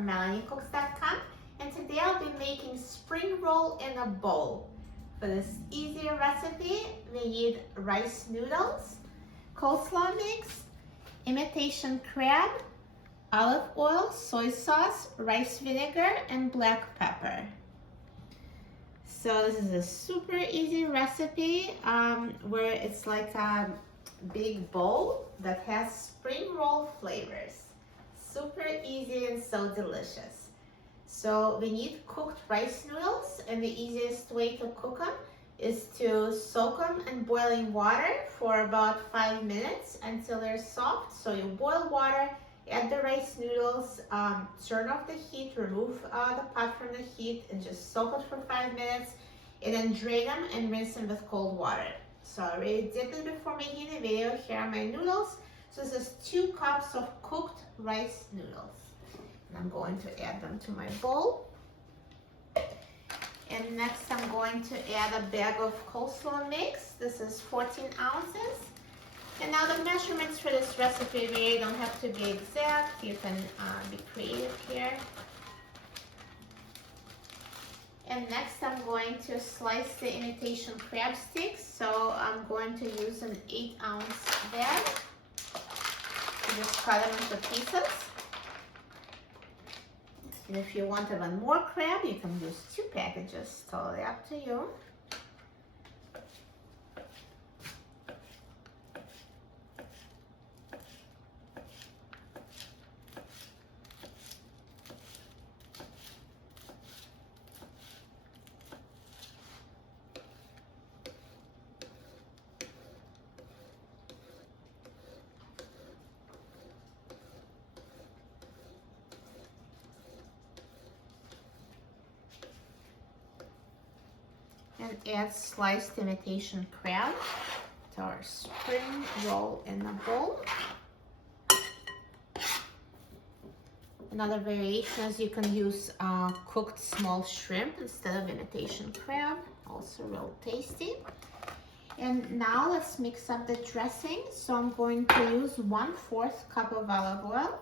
from MelanieCooks.com, and today I'll be making spring roll in a bowl. For this easier recipe, we need rice noodles, coleslaw mix, imitation crab, olive oil, soy sauce, rice vinegar, and black pepper. So this is a super easy recipe where it's like a big bowl that has spring roll flavors. Super easy and so delicious. So we need cooked rice noodles, and the easiest way to cook them is to soak them in boiling water for about 5 minutes until they're soft. So you boil water, add the rice noodles, turn off the heat, remove the pot from the heat, and just soak it for 5 minutes, and then drain them and rinse them with cold water. So I already did this before making the video. Here are my noodles. So this is 2 cups of cooked rice noodles. And I'm going to add them to my bowl. And next I'm going to add a bag of coleslaw mix. This is 14 ounces. And now the measurements for this recipe really don't have to be exact. You can be creative here. And next I'm going to slice the imitation crab sticks. So I'm going to use an 8-ounce bag. So just cut them into pieces. And if you want even more crab, you can use 2 packages. Totally up to you. And add sliced imitation crab to our spring roll in the bowl. Another variation is you can use cooked small shrimp instead of imitation crab, also real tasty. And now let's mix up the dressing. So I'm going to use 1/4 cup of olive oil.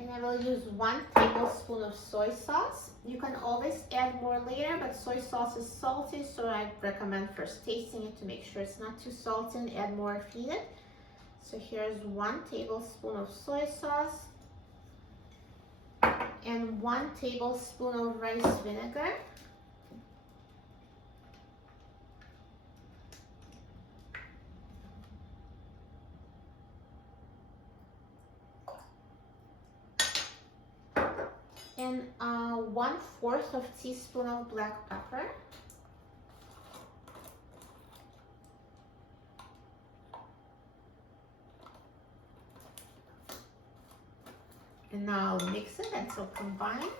And I will use 1 tablespoon of soy sauce. You can always add more later, but soy sauce is salty, so I recommend first tasting it to make sure it's not too salty and add more if needed. So here's 1 tablespoon of soy sauce and 1 tablespoon of rice vinegar. And 1/4 of teaspoon of black pepper. And now I'll mix it until combined.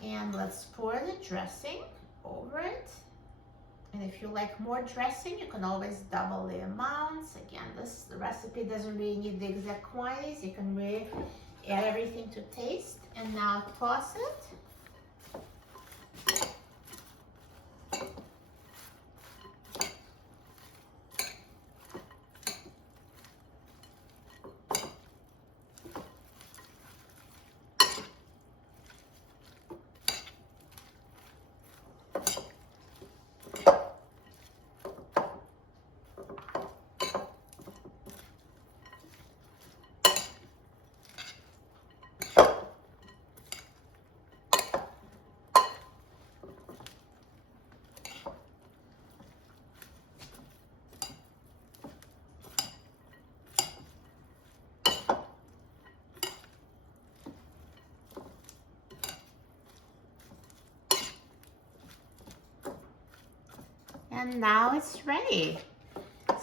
And let's pour the dressing over it. And if you like more dressing, you can always double the amounts. Again, this recipe doesn't really need the exact quantities. You can really add everything to taste. And now toss it. And now it's ready.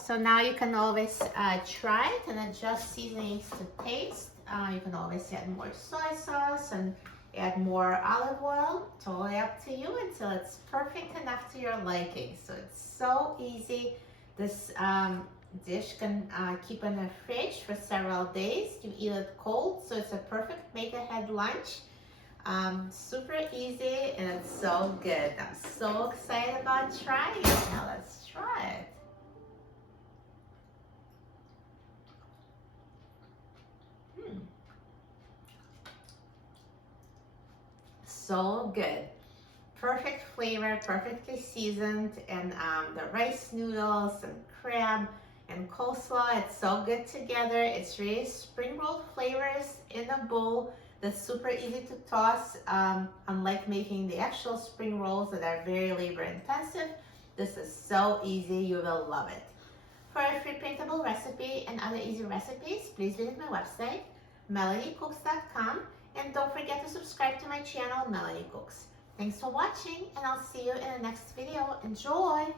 So now you can always try it and adjust seasonings to taste. You can always add more soy sauce and Add more olive oil, totally up to you, until it's perfect enough to your liking. So it's so easy. This dish can keep in the fridge for several days. You eat it cold, so it's a perfect make-ahead lunch. Super easy, and it's so good. I'm so excited about trying it. Now let's try it. So good. Perfect flavor, perfectly seasoned, and the rice noodles and crab and coleslaw, it's so good together. It's really spring roll flavors in a bowl that's super easy to toss. Unlike making the actual spring rolls that are very labor intensive, this is so easy, you will love it. For a free printable recipe and other easy recipes, please visit my website, melaniecooks.com, and don't forget to subscribe to my channel, Melanie Cooks. Thanks for watching, and I'll see you in the next video. Enjoy!